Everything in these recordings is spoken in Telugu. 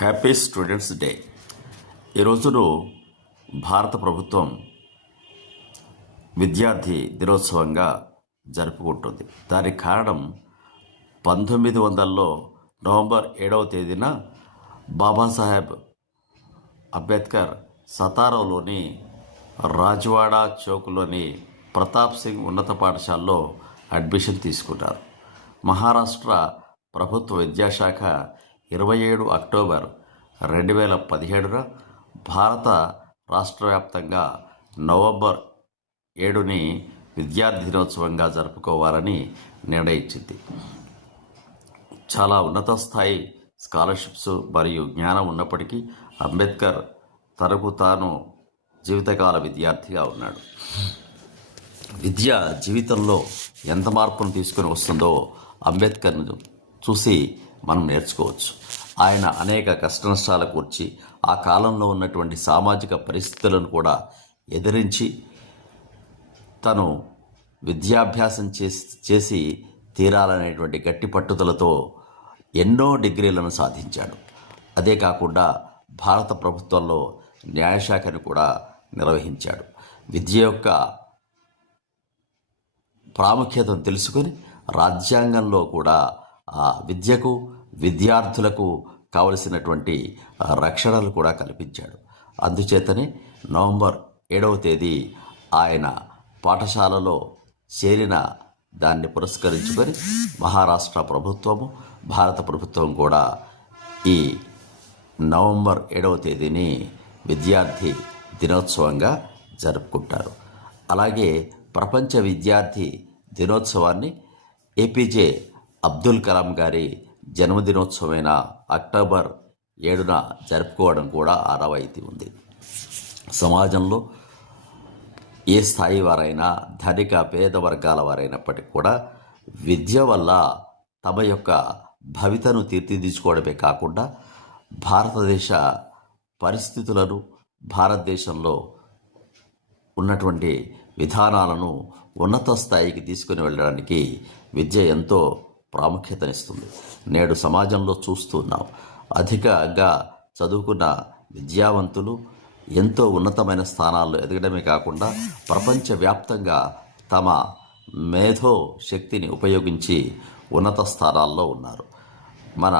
Happy students day. ఈ రోజును భారత ప్రభుత్వం విద్యార్థి దినోత్సవంగా జరుపుకుంటుంది. దానికి కారణం 1900లో నవంబర్ 7వ తేదీన బాబాసాహెబ్ అంబేద్కర్ సతారాలోని రాజ్వాడా చౌక్లోని ప్రతాప్ సింగ్ ఉన్నత పాఠశాలలో అడ్మిషన్ తీసుకున్నారు. మహారాష్ట్ర ప్రభుత్వ విద్యాశాఖ 27 అక్టోబర్ 2017న భారత రాష్ట్ర వ్యాప్తంగా నవంబర్ 7ని విద్యార్థి దినోత్సవంగా జరుపుకోవాలని నిర్ణయించింది. చాలా ఉన్నత స్థాయి స్కాలర్షిప్స్ మరియు జ్ఞానం ఉన్నప్పటికీ అంబేద్కర్ తనకు తాను జీవితకాల విద్యార్థిగా ఉన్నాడు. విద్య జీవితంలో ఎంత మార్పును తీసుకుని వస్తుందో అంబేద్కర్ను చూసి మనం నేర్చుకోవచ్చు. ఆయన అనేక కష్టనష్టాల కూర్చి ఆ కాలంలో ఉన్నటువంటి సామాజిక పరిస్థితులను కూడా ఎదిరించి తను విద్యాభ్యాసం చేసి తీరాలనేటువంటి గట్టి పట్టుదలతో ఎన్నో డిగ్రీలను సాధించాడు. అదే కాకుండా భారత ప్రభుత్వంలో న్యాయశాఖను కూడా నిర్వహించాడు. విద్య యొక్క ప్రాముఖ్యతను తెలుసుకొని రాజ్యాంగంలో కూడా ఆ విద్యకు విద్యార్థులకు కావలసినటువంటి రక్షణలు కూడా కల్పించాడు. అందుచేతనే నవంబర్ 7వ తేదీ ఆయన పాఠశాలలో చేరిన దాన్ని పురస్కరించుకొని మహారాష్ట్ర ప్రభుత్వము భారత ప్రభుత్వం కూడా ఈ నవంబర్ 7వ తేదీని విద్యార్థి దినోత్సవంగా జరుపుకుంటారు. అలాగే ప్రపంచ విద్యార్థి దినోత్సవాన్ని ఏపీజే అబ్దుల్ కలాం గారి జన్మదినోత్సవమైన అక్టోబర్ 7న జరుపుకోవడం కూడా ఆనవాయితీ ఉంది. సమాజంలో ఏ స్థాయి వారైనా ధనిక పేద వర్గాల వారైనప్పటికీ కూడా విద్య వల్ల తమ యొక్క భవితను తీర్చిదిద్దుకోవడమే కాకుండా భారతదేశ పరిస్థితులను భారతదేశంలో ఉన్నటువంటి విధానాలను ఉన్నత స్థాయికి తీసుకుని వెళ్ళడానికి విద్య ఎంతో ప్రాముఖ్యతనిస్తుంది. నేడు సమాజంలో చూస్తున్నాం, అధికంగా చదువుకున్న విద్యావంతులు ఎంతో ఉన్నతమైన స్థానాల్లో ఎదగడమే కాకుండా ప్రపంచవ్యాప్తంగా తమ మేధో శక్తిని ఉపయోగించి ఉన్నత స్థానాల్లో ఉన్నారు. మన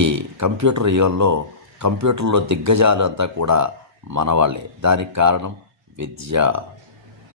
ఈ కంప్యూటర్ యుగంలో కంప్యూటర్లో దిగ్గజాలు అంతా కూడా మన వాళ్ళే. దానికి కారణం విద్య.